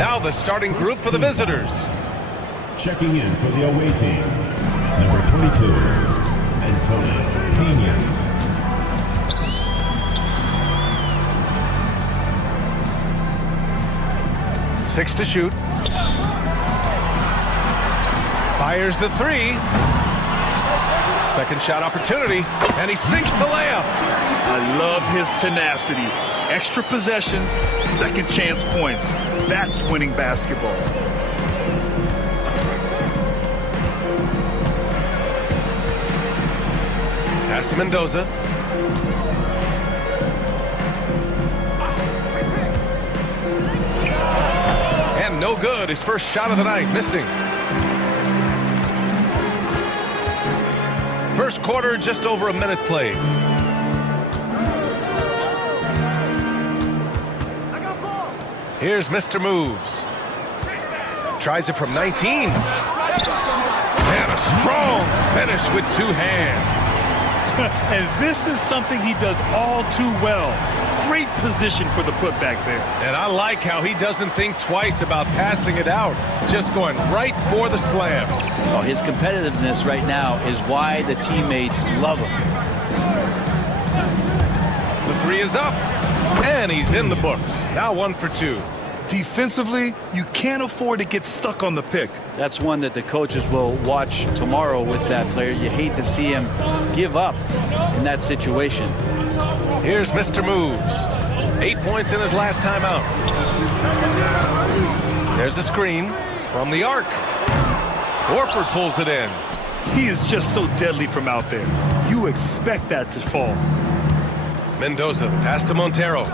Now the starting group for the visitors. Checking in for the away team, number 22, Antonio Pena. 6 to shoot. Fires the 3. Second shot opportunity, and he sinks the layup. I love his tenacity. Extra possessions, second chance points. That's winning basketball. Pass to Mendoza. And no good. His first shot of the night, missing. First quarter, just over a minute played. Here's Mr. Moves. Tries it from 19. And a strong finish with 2 hands. And this is something he does all too well. Great position for the putback there. And I like how he doesn't think twice about passing it out. Just going right for the slam. Oh, his competitiveness right now is why the teammates love him. The 3 is up. And he's in the books. Now 1 for 2. Defensively, you can't afford to get stuck on the pick. That's one that the coaches will watch tomorrow with that player. You hate to see him give up in that situation. Here's Mr. Moves. 8 points in his last time out. There's a screen from the arc. Horford pulls it in. He is just so deadly from out there. You expect that to fall. Mendoza, pass to Montero.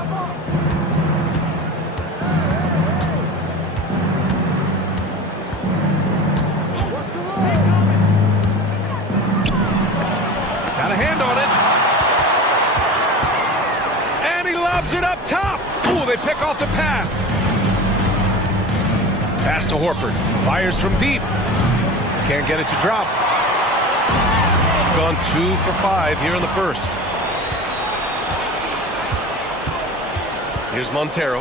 Got a hand on it. And he lobs it up top. Ooh, they pick off the pass. Pass to Horford. Fires from deep. Can't get it to drop. Gone 2 for 5 here in the first. Here's Montero.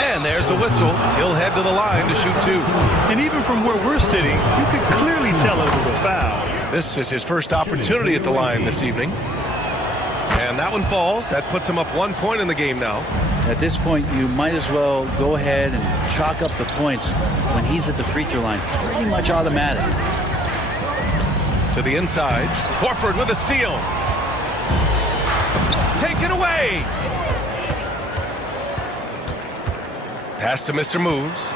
And there's a whistle. He'll head to the line to shoot 2. And even from where we're sitting, you could clearly tell it was a foul. This is his first opportunity at the line this evening. And that one falls. That puts him up 1 point in the game now. At this point, you might as well go ahead and chalk up the points when he's at the free throw line. Pretty much automatic. To the inside. Horford with a steal. Taken away. Pass to Mr. Moves.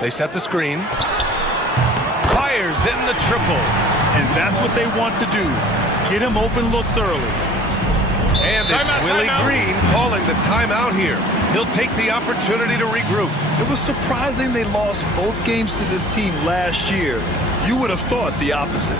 They set the screen. Fires in the triple. And that's what they want to do. Get him open looks early. And it's Willie Green calling the timeout here. He'll take the opportunity to regroup. It was surprising they lost both games to this team last year. You would have thought the opposite.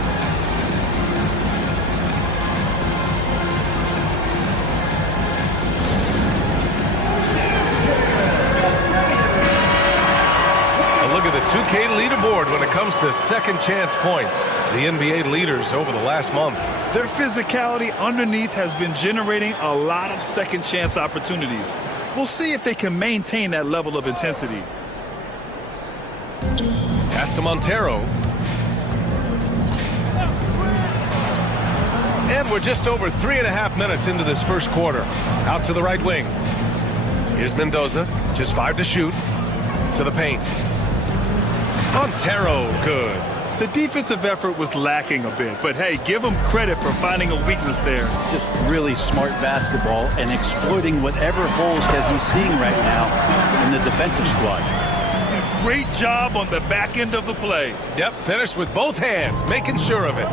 Look at the 2K leaderboard when it comes to second chance points. The NBA leaders over the last month. Their physicality underneath has been generating a lot of second chance opportunities. We'll see if they can maintain that level of intensity. Pass to Montero. And we're just over 3.5 minutes into this first quarter. Out to the right wing. Here's Mendoza. Just 5 to shoot. To the paint. Montero, good. The defensive effort was lacking a bit, but hey, give him credit for finding a weakness there. Just really smart basketball and exploiting whatever holes that he's seeing right now in the defensive squad. Great job on the back end of the play. Yep, finished with both hands, making sure of it.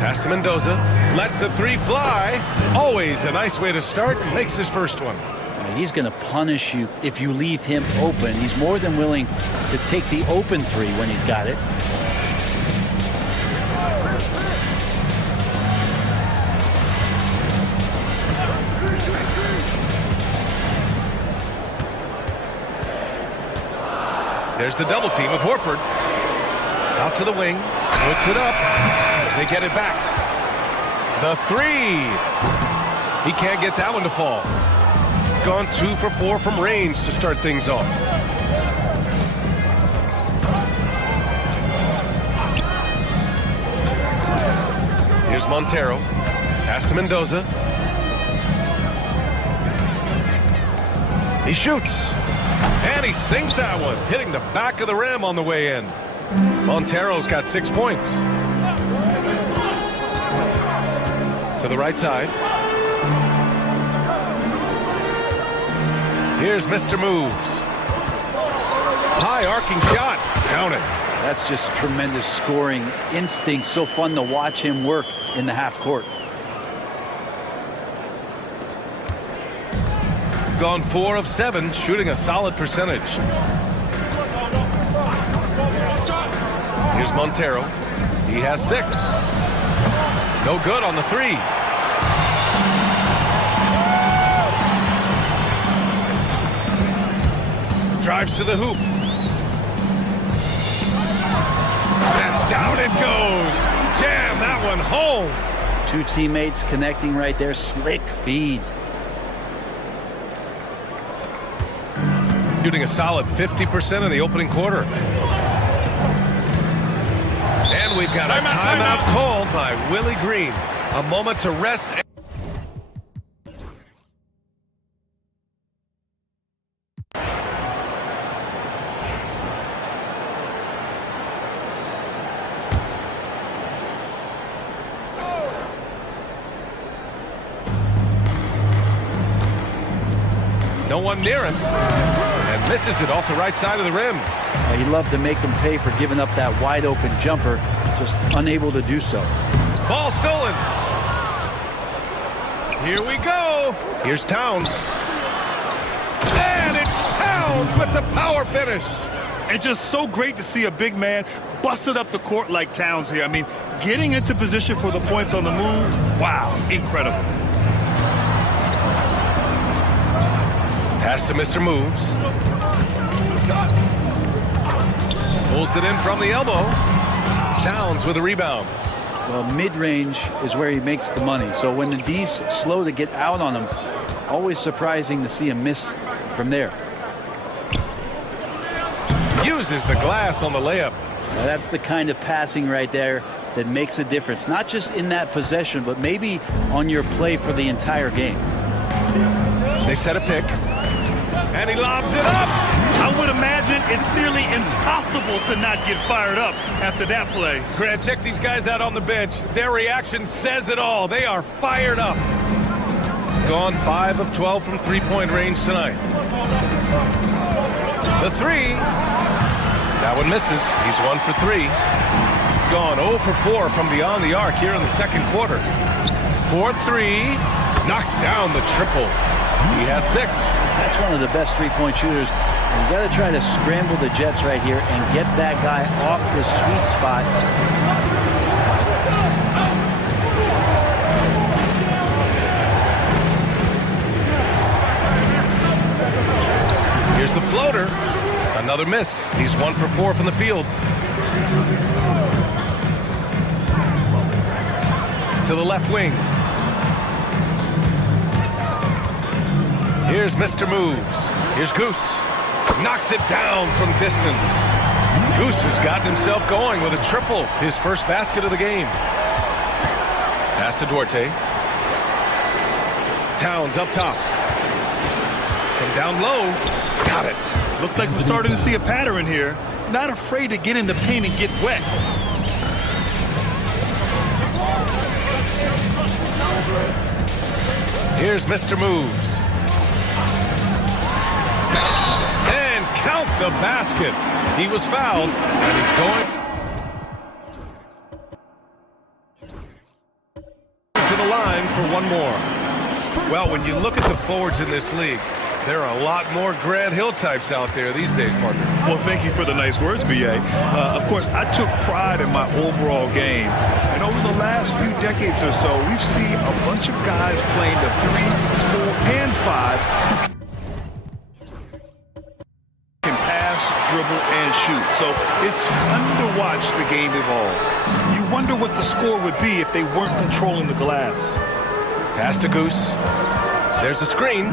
Pass to Mendoza. Lets the 3 fly. Always a nice way to start. Makes his first one. He's going to punish you if you leave him open. He's more than willing to take the open 3 when he's got it. There's the double team of Horford. Out to the wing. Puts it up. They get it back. The three. He can't get that one to fall. Gone 2 for 4 from range to start things off. Here's Montero. Pass to Mendoza. He shoots. And he sinks that one, hitting the back of the rim on the way in. Montero's got 6 points. To the right side. Here's Mr. Moves. High arcing shot. Down it. That's just tremendous scoring instinct. So fun to watch him work in the half court. Gone 4 of 7, shooting a solid percentage. Here's Montero. He has 6. No good on the 3. Drives to the hoop. And down it goes. Jam that one home. 2 teammates connecting right there. Slick feed. Shooting a solid 50% in the opening quarter. And we've got a timeout called by Willie Green. A moment to rest. No one near him. And misses it off the right side of the rim. He loved to make them pay for giving up that wide open jumper, just unable to do so. Ball stolen. Here we go. Here's Towns. And it's Towns with the power finish. And just so great to see a big man busted up the court like Towns here. I mean, getting into position for the points on the move, wow, incredible. Pass to Mr. Moves. Pulls it in from the elbow. Towns with a rebound. Well, mid-range is where he makes the money. So when the D's slow to get out on him, always surprising to see him miss from there. Uses the glass on the layup. Now that's the kind of passing right there that makes a difference. Not just in that possession, but maybe on your play for the entire game. They set a pick. And he lobs it up. I would imagine it's nearly impossible to not get fired up after that play. Grant, check these guys out on the bench. Their reaction says it all. They are fired up. Gone 5 of 12 from three-point range tonight. The 3. That one misses. He's 1 for 3. Gone 0 for 4 from beyond the arc here in the second quarter. 4-3. Knocks down the triple. He has 6. That's one of the best three-point shooters. You got to try to scramble the Jets right here and get that guy off the sweet spot. Here's the floater. Another miss. He's 1 for 4 from the field. To the left wing. Here's Mr. Moves. Here's Goose. Knocks it down from distance. Goose has gotten himself going with a triple. His first basket of the game. Pass to Duarte. Towns up top. From down low. Got it. Looks like we're starting to see a pattern here. Not afraid to get in the paint and get wet. Here's Mr. Moves. And count the basket. He was fouled, and he's going to the line for one more. Well, when you look at the forwards in this league, there are a lot more Grant Hill types out there these days, partner. Well, thank you for the nice words, B.A. Of course, I took pride in my overall game. And over the last few decades or so, we've seen a bunch of guys playing the 3, 4, and 5 who can pass, dribble, dribble and shoot. So it's fun to watch the game evolve. You wonder what the score would be if they weren't controlling the glass. Pass to Goose. There's a screen.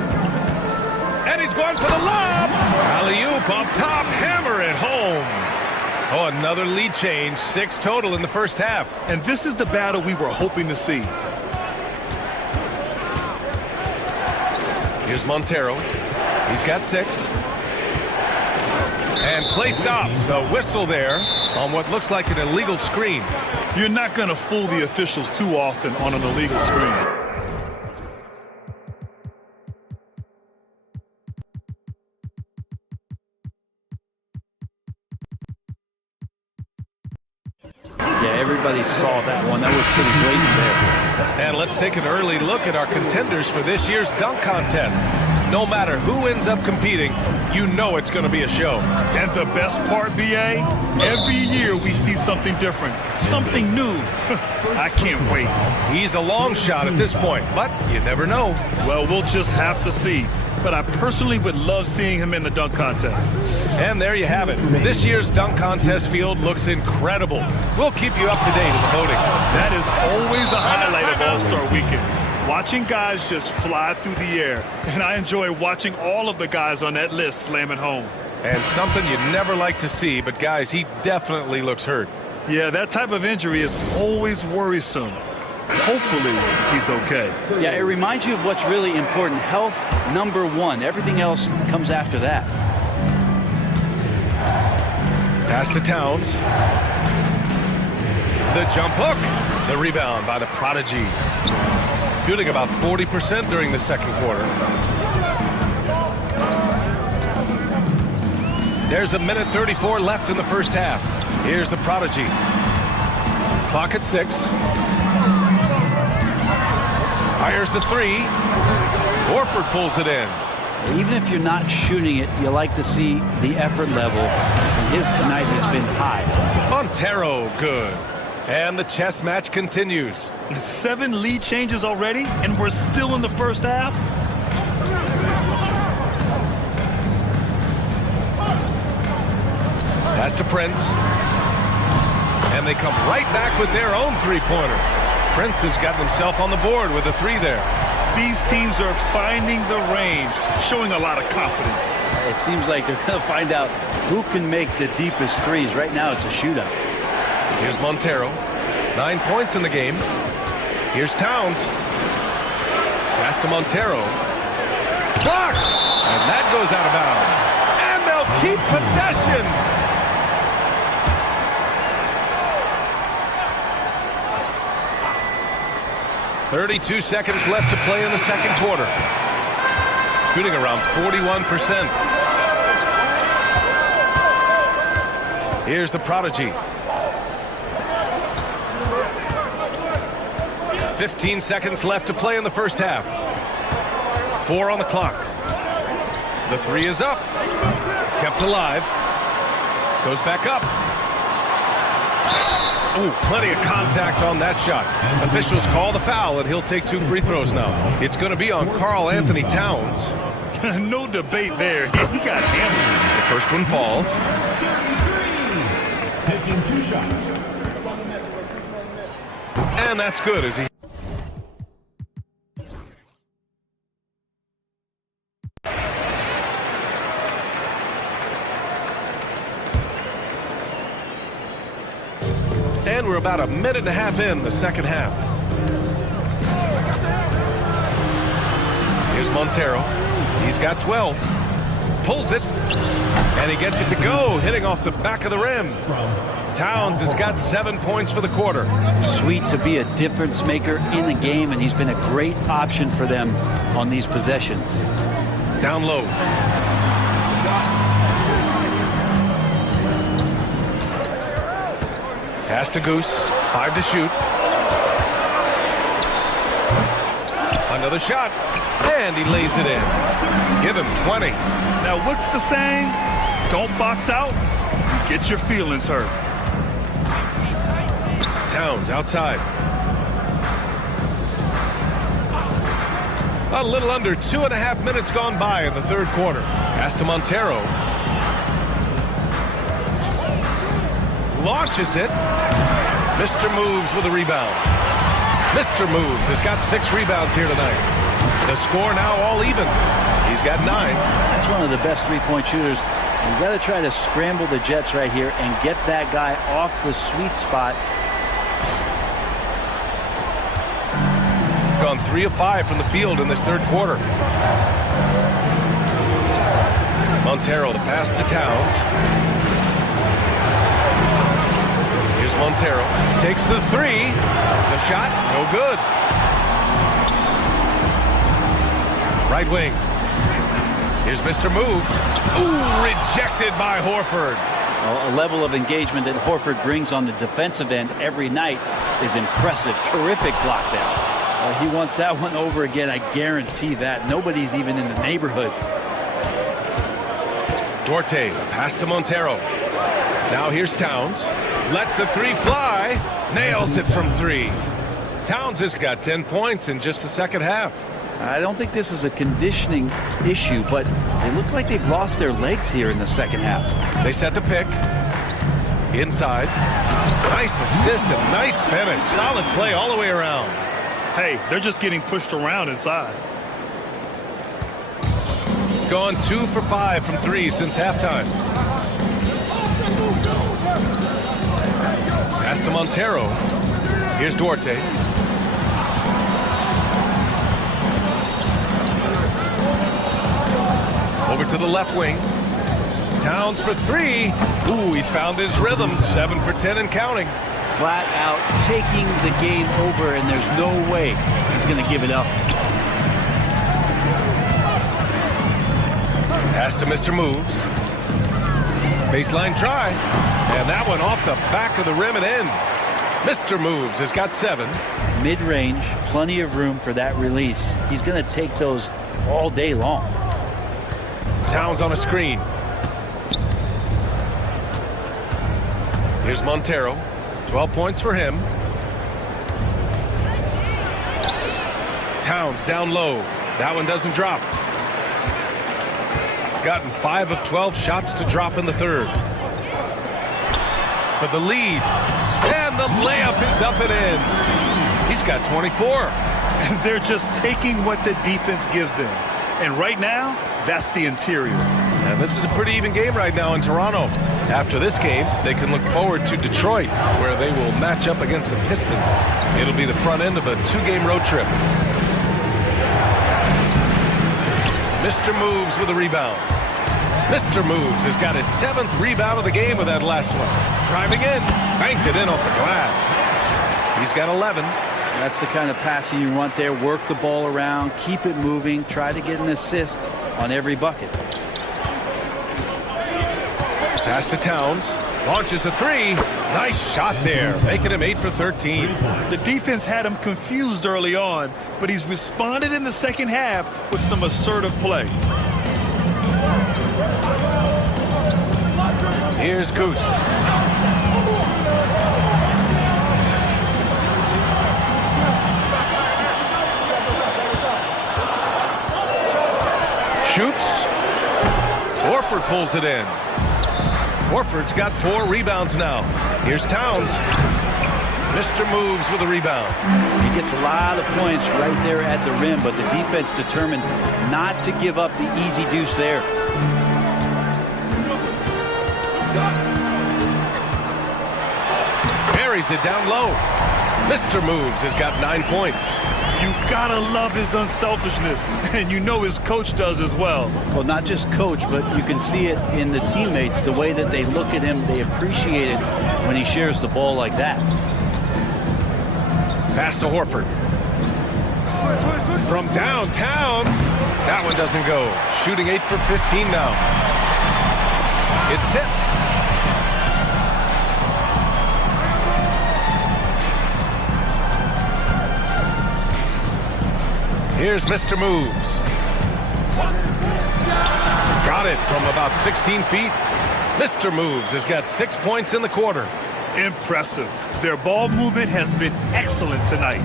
And he's going for the lob. Alley-oop up top. Hammer it home. Oh, another lead change. 6 total in the first half. And this is the battle we were hoping to see. Here's Montero. He's got 6. And play stops. A whistle there on what looks like an illegal screen. You're not going to fool the officials too often on an illegal screen. Yeah, everybody saw that one. That was pretty blatant there. And let's take an early look at our contenders for this year's dunk contest. No matter who ends up competing, you know it's going to be a show. And the best part, BA, every year we see something different, something new. I can't wait. He's a long shot at this point, but you never know. Well, we'll just have to see. But I personally would love seeing him in the dunk contest. And there you have it. This year's dunk contest field looks incredible. We'll keep you up to date in the voting. That is always a highlight of All-Star Weekend. Watching guys just fly through the air. And I enjoy watching all of the guys on that list slam it home. And something you never like to see, but guys, he definitely looks hurt. Yeah, that type of injury is always worrisome. Hopefully, he's okay. Yeah, it reminds you of what's really important. Health, #1. Everything else comes after that. Pass to Towns. The jump hook. The rebound by the prodigy. Shooting about 40% during the second quarter. There's 1:34 left in the first half. Here's the prodigy. Clock at 6. Fires the 3. Horford pulls it in. Even if you're not shooting it, you like to see the effort level. And his tonight has been high. Montero, good. And the chess match continues. 7 lead changes already, and we're still in the first half. Pass to Prince. And they come right back with their own three-pointer. Prince has got himself on the board with a 3 there. These teams are finding the range, showing a lot of confidence. It seems like they're going to find out who can make the deepest threes. Right now, it's a shootout. Here's Montero. 9 points in the game. Here's Towns. Pass to Montero. Blocked! And that goes out of bounds. And they'll keep possession. .32 seconds left to play in the second quarter. Shooting around 41%. Here's the prodigy. 15 seconds left to play in the first half. 4 on the clock. The 3 is up. Kept alive. Goes back up. Ooh, plenty of contact on that shot. Officials call the foul, and he'll take 2 free throws now. It's going to be on Karl Anthony-Towns. No debate there. He got hammered. The first one falls. Taking 2 shots. And that's good as he... And we're about 1.5 minutes in the second half. Here's Montero. He's got 12. Pulls it. And he gets it to go, hitting off the back of the rim. Towns has got 7 points for the quarter. Sweet to be a difference maker in the game, and he's been a great option for them on these possessions. Down low. Pass to Goose. 5 to shoot. Another shot. And he lays it in. Give him 20. Now, what's the saying? Don't box out. Get your feelings hurt. Towns outside. A little under 2.5 minutes gone by in the third quarter. Pass to Montero. launches it. Mr. Moves with a rebound. Mr. Moves has got 6 rebounds here tonight. The score now all even. He's got 9. That's one of the best three-point shooters. You got to try to scramble the Jets right here and get that guy off the sweet spot. Gone 3 of 5 from the field in this third quarter. Montero, the pass to Towns. Here's Montero. Takes the 3. The shot, no good. Right wing. Here's Mr. Moves. Ooh, rejected by Horford. Well, a level of engagement that Horford brings on the defensive end every night is impressive. Terrific block there. He wants that one over again, I guarantee that. Nobody's even in the neighborhood. Duarte, pass to Montero. Now here's Towns. Lets the 3 fly. Nails it from 3. Towns has got 10 points in just the second half. I don't think this is a conditioning issue, but they look like they've lost their legs here in the second half. They set the pick. Inside. Nice assist and nice finish. Solid play all the way around. Hey, they're just getting pushed around inside. Gone 2 for 5 from 3 since halftime. Pass to Montero. Here's Duarte. Over to the left wing. Towns for 3. Ooh, he's found his rhythm. 7 for 10 and counting. Flat out taking the game over, and there's no way he's going to give it up. Pass to Mr. Moves. Baseline try. And that one off the back of the rim and in. Mr. Moves has got 7. Mid-range, plenty of room for that release. He's going to take those all day long. Towns on a screen. Here's Montero. 12 points for him. Towns down low. That one doesn't drop. Gotten 5 of 12 shots to drop in the third. For the lead. And the layup is up and in. He's got 24. And they're just taking what the defense gives them. And right now, that's the interior. And this is a pretty even game right now in Toronto. After this game, they can look forward to Detroit, where they will match up against the Pistons. It'll be the front end of a 2-game road trip. Mr. Moves with a rebound. Mr. Moves has got his 7th rebound of the game with that last one. Driving in, banked it in off the glass. He's got 11. That's the kind of passing you want there. Work the ball around, keep it moving, try to get an assist on every bucket. Pass to Towns. Launches a 3. Nice shot there, making him 8 for 13. The defense had him confused early on, but he's responded in the second half with some assertive play. Here's Goose. Shoots. Horford pulls it in. Horford's got 4 rebounds now. Here's Towns. Mr. Moves with a rebound. He gets a lot of points right there at the rim, but the defense determined not to give up the easy deuce there. Buries it down low. Mr. Moves has got 9 points. You gotta love his unselfishness, and you know his coach does as well. Well, not just coach, but you can see it in the teammates, the way that they look at him. They appreciate it when he shares the ball like that. Pass to Horford. From downtown. That one doesn't go. Shooting 8 for 15 now. It's tipped. Here's Mr. Moves. Got it from about 16 feet. Mr. Moves has got 6 points in the quarter. Impressive. Their ball movement has been excellent tonight.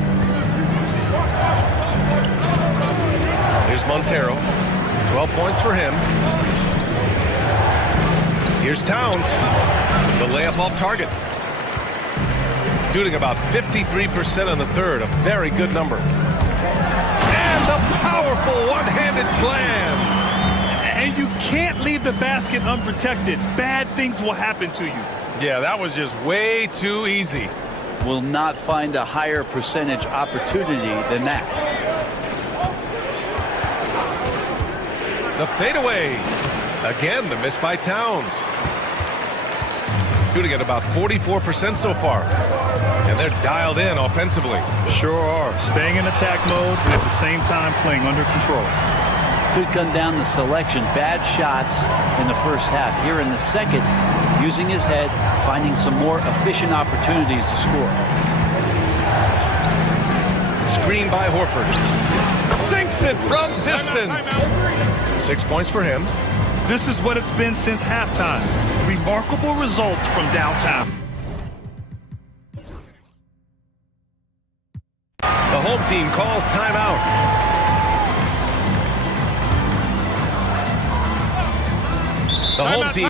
Here's Montero. 12 points for him. Here's Towns. The layup off target. shooting about 53% on the third, a very good number. And the powerful one-handed slam. And you can't leave the basket unprotected. Bad things will happen to you. Yeah, that was just way too easy. Will not find a higher percentage opportunity than that. The fadeaway. Again, the miss by Towns. Shooting at about 44% so far. And they're dialed in offensively. Sure are. Staying in attack mode and at the same time playing under control. Could come down to selection. Bad shots in the first half. Here in the second, using his head, finding some more efficient opportunities to score. Screen by Horford. Sinks it from distance. 6 points for him. This is what it's been since halftime. Remarkable results from downtown. The home team calls timeout. The home team.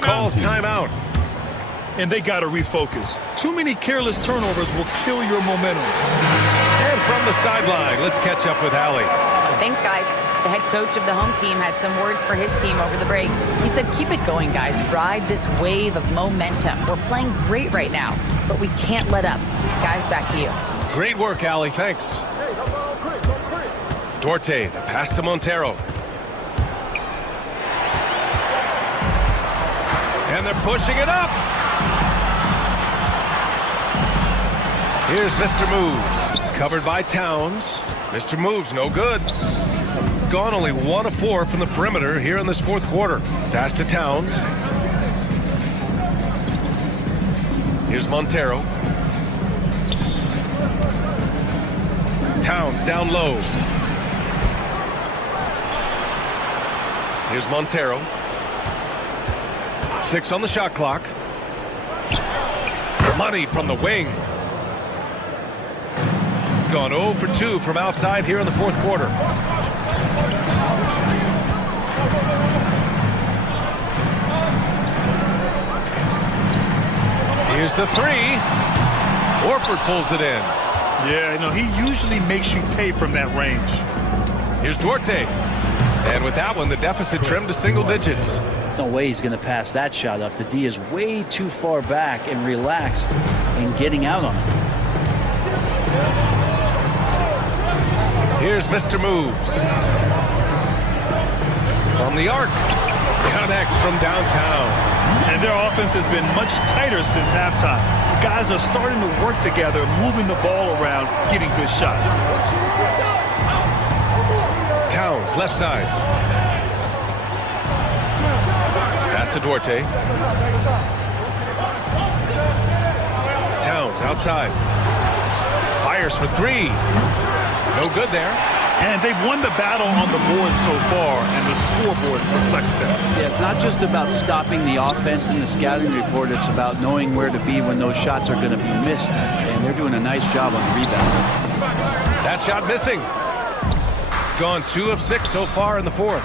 Calls timeout. And they got to refocus. Too many careless turnovers will kill your momentum. And from the sideline, let's catch up with Allie. Thanks, guys. The head coach of the home team had some words for his team over the break. He said, keep it going, guys. Ride this wave of momentum. We're playing great right now, but we can't let up. Guys, back to you. Great work, Allie. Thanks. Duarte, the pass to Montero. And they're pushing it up. Here's Mr. Moves. Covered by Towns. Mr. Moves, no good. Gone only 1 of 4 from the perimeter here in this fourth quarter. Pass to Towns. Here's Montero. Towns down low. Here's Montero. 6 on the shot clock. Money from the wing. Gone 0 for 2 from outside here in the fourth quarter. Here's the 3. Horford pulls it in. Yeah, no, he usually makes you pay from that range. Here's Duarte. And with that one, the deficit trimmed to single digits. No way he's going to pass that shot up. The D is way too far back and relaxed in getting out on it. Here's Mr. Moves. From the arc. Connects from downtown. And their offense has been much tighter since halftime. Guys are starting to work together, moving the ball around, getting good shots. Towns, left side. Pass to Duarte. Towns outside. Fires for 3. No good there. And they've won the battle on the board so far, and the scoreboard reflects that. Yeah, it's not just about stopping the offense in the scouting report. It's about knowing where to be when those shots are going to be missed. And they're doing a nice job on the rebound. That shot missing. Gone 2 of 6 so far in the fourth.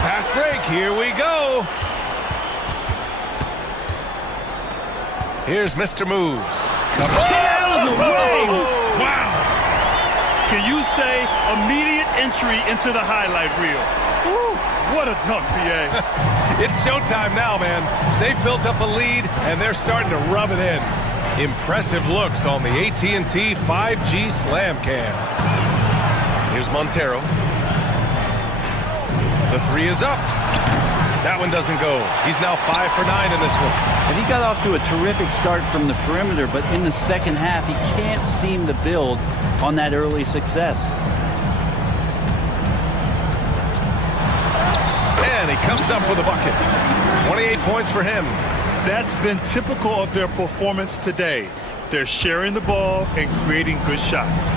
Fast break. Here we go. Here's Mr. Moves. Wow! Can you say immediate entry into the highlight reel? Woo, what a dunk, BA. It's showtime now, man. They've built up a lead, and they're starting to rub it in. Impressive looks on the AT&T 5G Slam Cam. Here's Montero. The 3 is up. That one doesn't go. He's now 5 for 9 in this one. And he got off to a terrific start from the perimeter, but in the second half, he can't seem to build on that early success. And he comes up with a bucket. 28 points for him. That's been typical of their performance today. They're sharing the ball and creating good shots.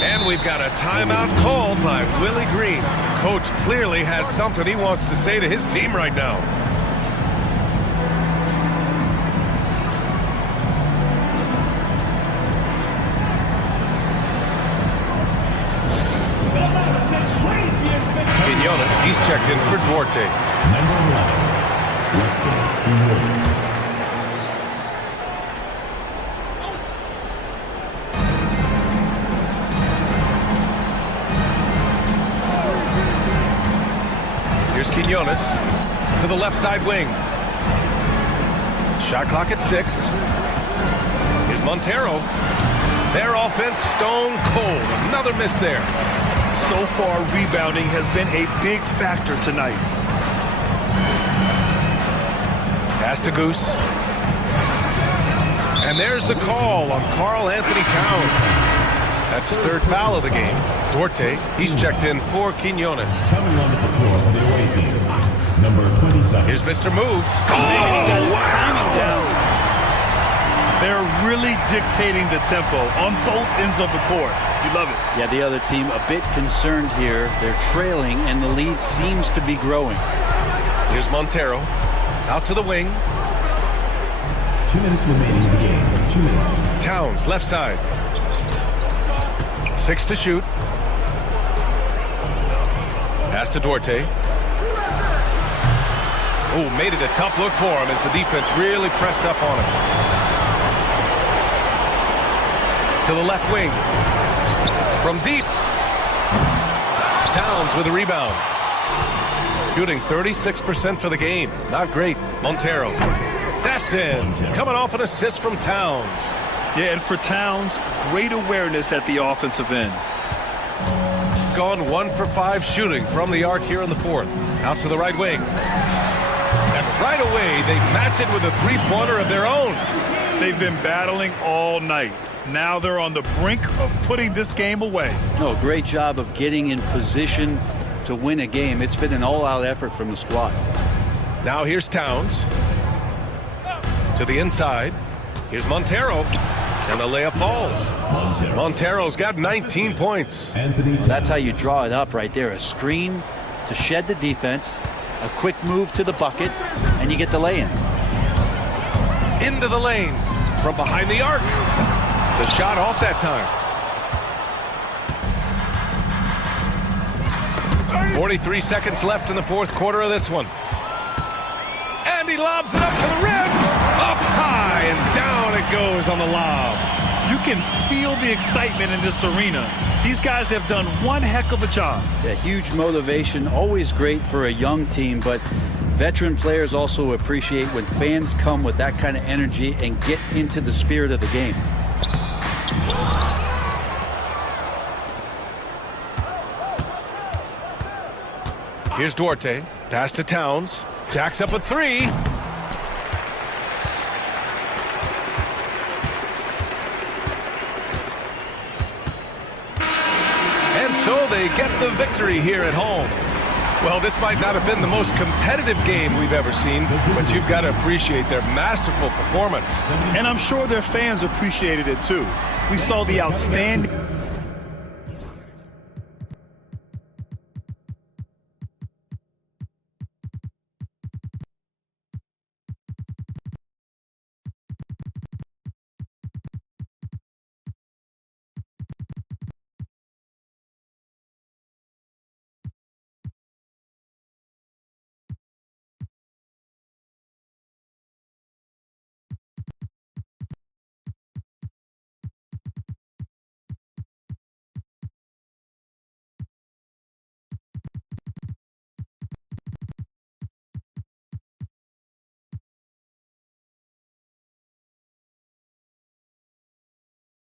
And we've got a timeout called by Willie Green. Coach clearly has something he wants to say to his team right now. Quinones, he's checked in for Duarte. Number 11, Weston Quinones. Here's Quinones to the left side wing. Shot clock at 6. Here's Montero. Their offense stone cold. Another miss there. So far, rebounding has been a big factor tonight. Pass to Goose. And there's the call on Karl Anthony-Towns. That's his 3rd foul of the game. Duarte, he's checked in for Quinones. Coming on the floor for the away team, number 27. Here's Mr. Moves. Timing down. They're really dictating the tempo on both ends of the court. You love it. Yeah, the other team a bit concerned here. They're trailing, and the lead seems to be growing. Here's Montero. Out to the wing. 2 minutes remaining in the game. 2 minutes. Towns, left side. 6 to shoot. Pass to Duarte. Oh, made it a tough look for him as the defense really pressed up on him. To the left wing. From deep. Towns with a rebound. Shooting 36% for the game. Not great. Montero. That's in. Coming off an assist from Towns. Yeah, and for Towns, great awareness at the offensive end. Gone 1 for 5 shooting from the arc here in the 4th. Out to the right wing. And right away, they match it with a 3-pointer of their own. They've been battling all night. Now they're on the brink of putting this game away. No, great job of getting in position to win a game. It's been an all-out effort from the squad. Now here's Towns. To the inside. Here's Montero. And the layup falls. Montero's got 19 points. That's how you draw it up right there. A screen to shed the defense, a quick move to the bucket, and you get the lay-in. Into the lane from behind the arc. The shot off that time. 43 seconds left in the 4th quarter of this one. And he lobs it up to the rim. Up high and down it goes on the lob. You can feel the excitement in this arena. These guys have done one heck of a job. Yeah, huge motivation, always great for a young team, but veteran players also appreciate when fans come with that kind of energy and get into the spirit of the game. Here's Duarte. Pass to Towns. Jacks up a 3. And so they get the victory here at home. Well, this might not have been the most competitive game we've ever seen, but you've got to appreciate their masterful performance. And I'm sure their fans appreciated it too. We saw the outstanding